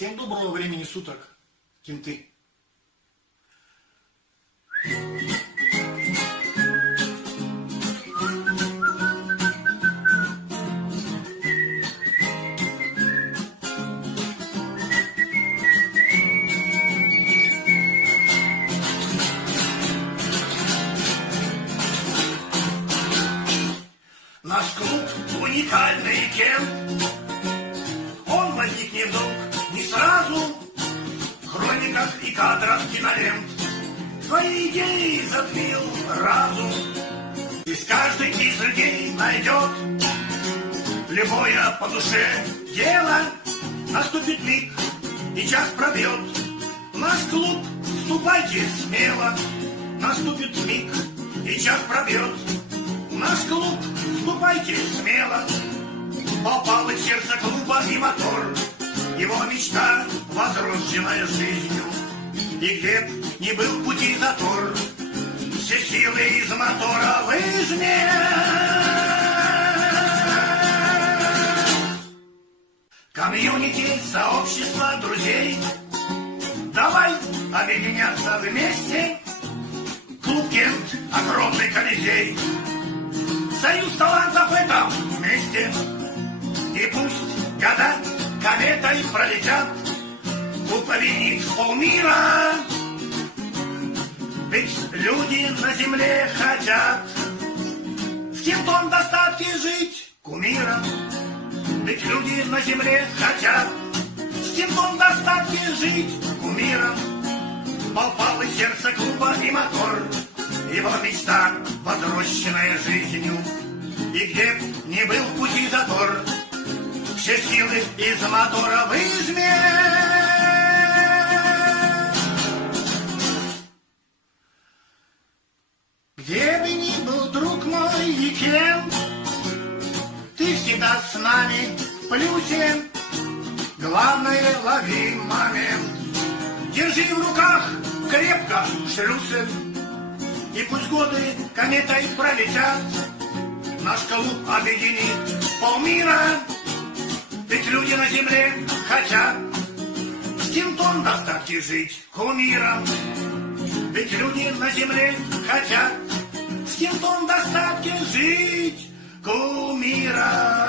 Всем доброго времени суток, кенты. Наш клуб уникальный кент. Он возник не вдруг, не сразу. В хрониках и кадрах кинолент свои идеи затмил разум. Здесь каждый из людей найдет любое по душе дело. Наступит миг и час пробьет наш клуб, вступайте смело. Наступит миг и час пробьет наш клуб, вступайте смело. Попал в сердце клуба и мотор, его мечта, возрожденная жизнью. И где б ни был в пути затор, все силы из мотора выжми. Комьюнити, сообщество друзей, давай объединяться вместе. Клуб Кент, огромный колизей, союз талантов в этом месте. И пусть года кометой пролетят, клуб объединит полмира. Ведь люди на земле хотят в кентом достатке жить кумиром. Ведь люди на земле хотят в кентом достатке жить кумиром. Попал из сердца клуба и мотор, его мечта, возрощенная жизнью. И где б ни был в пути затор, все силы из мотора выжми. Где бы ни был, друг мой, уикенд, ты всегда с нами в плюсе. Главное, лови момент, держи в руках крепко шлюсы. И пусть годы кометой пролетят, наш клуб объединит полмира. Ведь люди на земле хотят с кентом достатке жить кумиром. Ведь люди на земле хотят с кентом достатке жить кумиром.